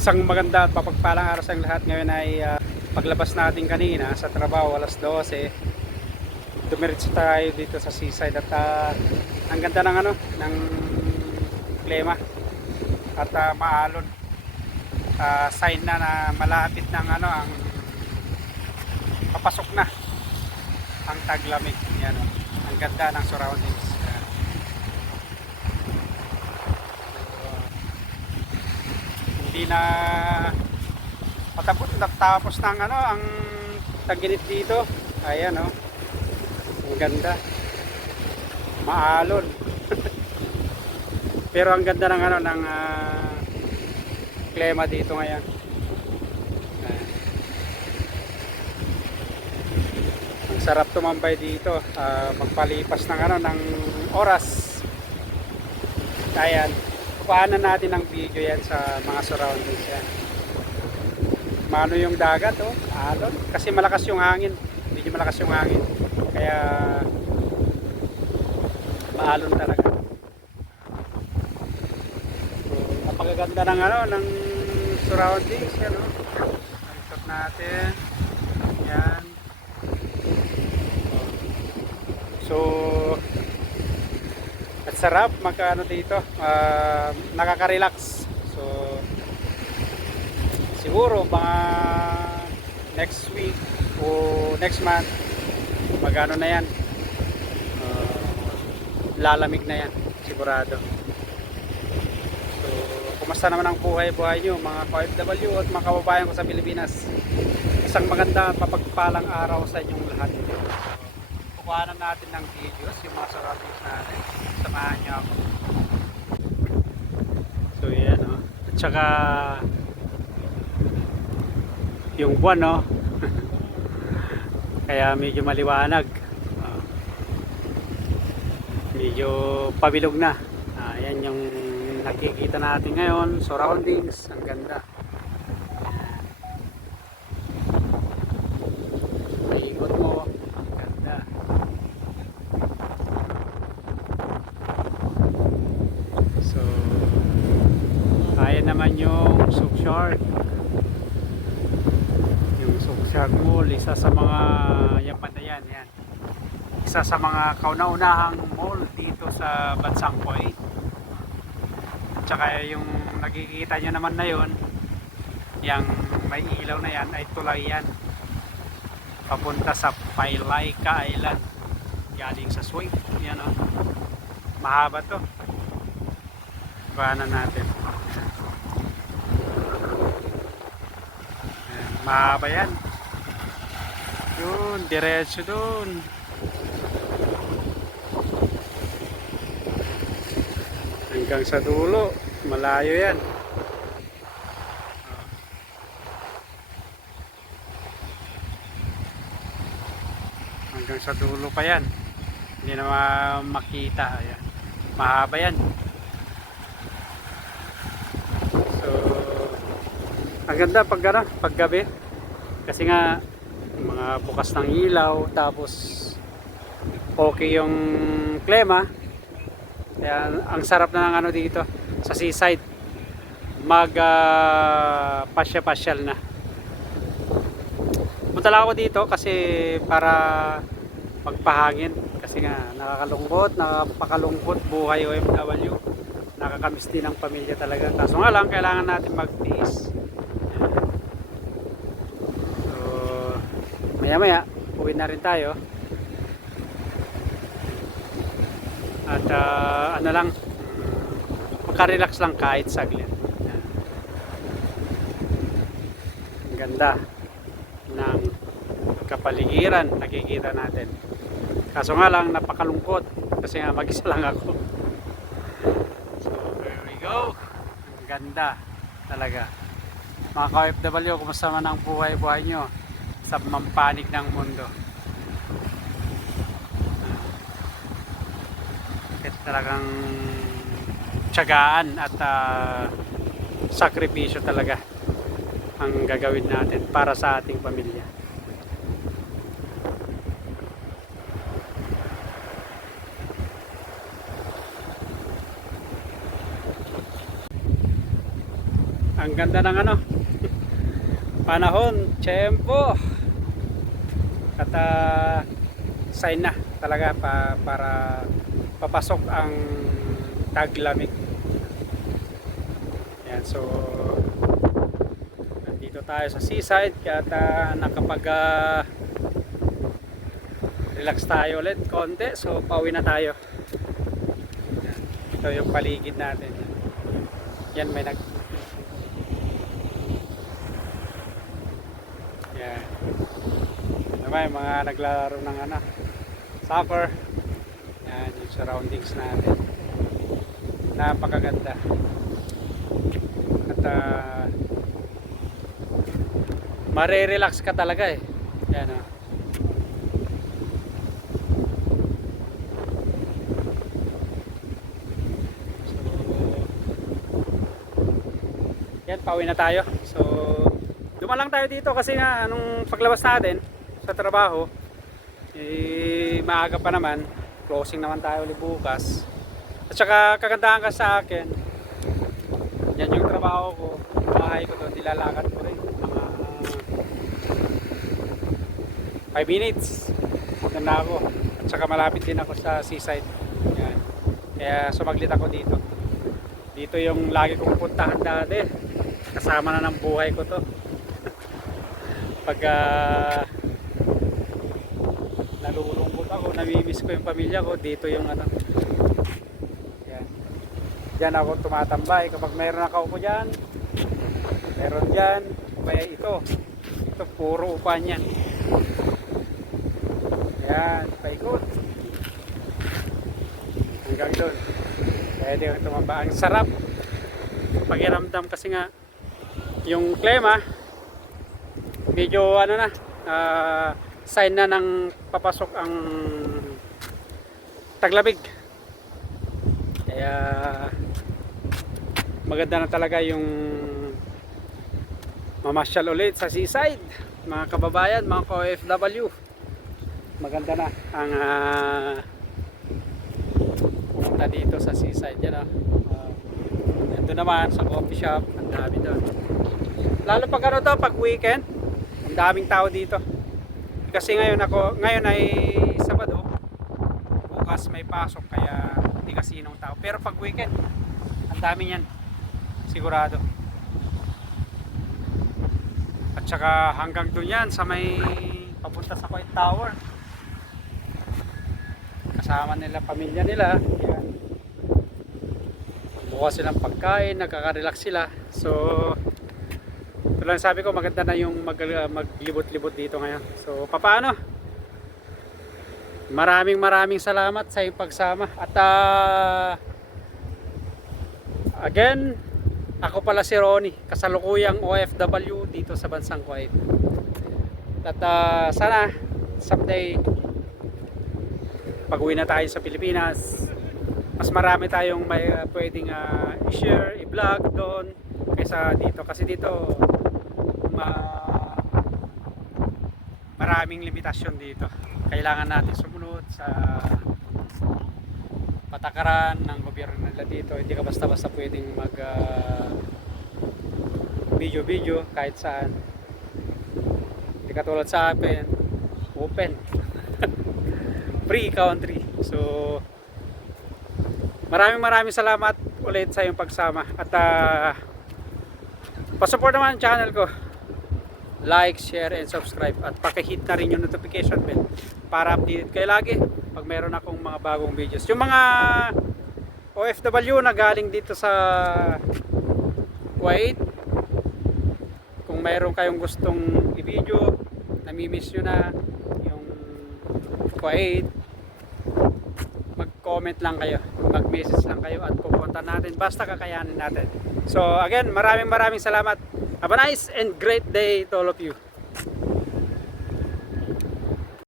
Isang maganda at papagpalang araw sa lahat. Ngayon ay paglabas natin kanina sa trabaho alas 12. Dumiretso tayo dito sa seaside at ang ganda ng ng klima at maalon. Sign na malapit ng ang papasok na ang taglamig. Yan oh. Ang ganda ng surroundings. Hindi na tapos ng ang taginit dito. Ayan oh. Ang ganda. Maalon. Pero ang ganda ng ng klima dito ngayon. Ang sarap tumambay dito. Magpalipas ng ng oras. Ayan. Kuhanan natin ng video yan sa mga surroundings yan. Mano yung dagat oh, alon. Kasi malakas yung hangin. Medyo malakas yung hangin. Kaya maalon talaga. So, napakaganda ng ng surroundings yan oh. Ikot natin. Yan. So at sarap magkaano dito, nakaka-relax. So siguro mga next week o next month magano na yan, lalamig na yan sigurado. So kumusta naman ang buhay nyo mga OFW at mga kababayan ko sa Pilipinas? Isang maganda papagpalang araw sa inyong lahat. Kukuhanan natin ng videos yung mga surroundings natin. Samahan nyo ako. So yan o. At saka yung buwan no. Kaya medyo maliwanag. Medyo pabilog na. Yan yung nakikita natin ngayon. Surroundings. Ang ganda. Ikot mo. Ang ganda. So ayan naman yung Souk Shark. Yung Souk Shark Mall, isa sa mga yaman na yan, yan. Isa sa mga kauna-unahang mall dito sa bansang Kuwait. At saka yung nakikita nyo naman na yun, yung may ilaw na yan ay tulay yan papunta sa Pailaika Island galing sa Suwait. Yan o. Mahaba to. Kuhanan natin. Ayan, mahaba yan. Yun, diretso dun. Hanggang sa dulo. Malayo yan. Hanggang sa dulo pa yan. Hindi na makita. Ayan. Mahaba yan. So ang ganda pag gabi kasi nga mga bukas ng ilaw, tapos okay yung klima. Kaya ang sarap na ng dito sa seaside. Mag pasya-pasyal na. Punta lang ako dito kasi para magpahangin kasi nga nakakalungkot buhay OFW. Nakakamiss din ang pamilya talaga. Kaso nga lang kailangan natin magtiis. So maya uwi na rin tayo. At makarelax lang kahit saglit. Ang ganda ng kapaligiran nakikita natin. Kaso nga lang napakalungkot kasi nga mag-isa lang ako. So there we go. Ang ganda talaga. Mga ka-OFW, kumusta man ang buhay nyo sa mampanig ng mundo? Talagang tiyagaan at sakripisyo talaga ang gagawin natin para sa ating pamilya. Ang ganda ng ano, panahon, tiyempo. At sign na talaga para papasok ang taglamig. Yan, so nandito tayo sa seaside kaya nakapag relax tayo ulit konti, so pauwi na tayo. Yan, ito yung paligid natin. Yan, may yan, may mga naglalaro ng ano, soccer. Yan yung surroundings natin, napakaganda. At mare-relax ka talaga eh. Yan o. Yan, pauwi na tayo. So dumalang tayo dito kasi nga anong paglabas natin sa trabaho maaga pa naman, closing naman tayo ulit bukas. At saka kagandahan ka sa akin, yan yung trabaho ko, bahay ko doon, nilalakad ko rin mga 5 minutes doon na ako. At saka malapit din ako sa seaside. Yan. Kaya sumaglit ako dito. Dito yung lagi kong puntahan dati, kasama na ng buhay ko to. Pag nalulungkot ako, namimiss ko yung pamilya ko, dito yung ano. Yan. Diyan ako tumatambay kapag mayroon nakaupo dyan, meron dyan, kaya ito puro upan yan. Yan, paikot hanggang doon, pwede yung tumamba. Ang sarap pakiramdam kasi nga yung klima medyo ano na, sign na ng papasok ang taglamig. Kaya maganda na talaga yung mamasyal ulit sa seaside, mga kababayan, mga OFW. Maganda na ang pumunta dito sa seaside. Yan ito naman sa coffee shop, ang dami doon. Lalo pag ano to, pag weekend, ang daming tao dito. Kasi ngayon ay Sabado, bukas may pasok kaya hindi kasinong tao. Pero pag weekend, ang dami niyan, sigurado. At saka hanggang doon yan sa may papunta sa White Tower. Kasama nila, pamilya nila. Yan. Bukas silang pagkain, nagkaka-relax sila. So ito lang sabi ko, maganda na yung maglibot-libot dito ngayon. So papaano? Maraming salamat sa iyong pagsama. At again, ako pala si Ronnie, kasalukuyang OFW dito sa bansang Kuwait. At sana someday pag-uwi na tayo sa Pilipinas, mas marami tayong may pwedeng i-share, i-vlog doon kaysa dito. Kasi dito maraming limitasyon dito. Kailangan natin sumunod sa patakaran ng gobyerno nila dito. Hindi ka basta-basta pwedeng mag video kahit saan. Hindi katulad sa akin, open. Free country. So maraming salamat ulit sa iyong pagsama. At pasupport naman ang channel ko. Like, share, and subscribe. At pakihit na rin yung notification bell para updated kayo lagi pag meron akong mga bagong videos. Yung mga OFW na galing dito sa Kuwait, kung mayroon kayong gustong i-video, namimiss nyo na yung Kuwait, mag-comment lang kayo, mag-message lang kayo at pupunta natin, basta kakayanin natin. So again, maraming salamat. Have a nice and great day to all of you.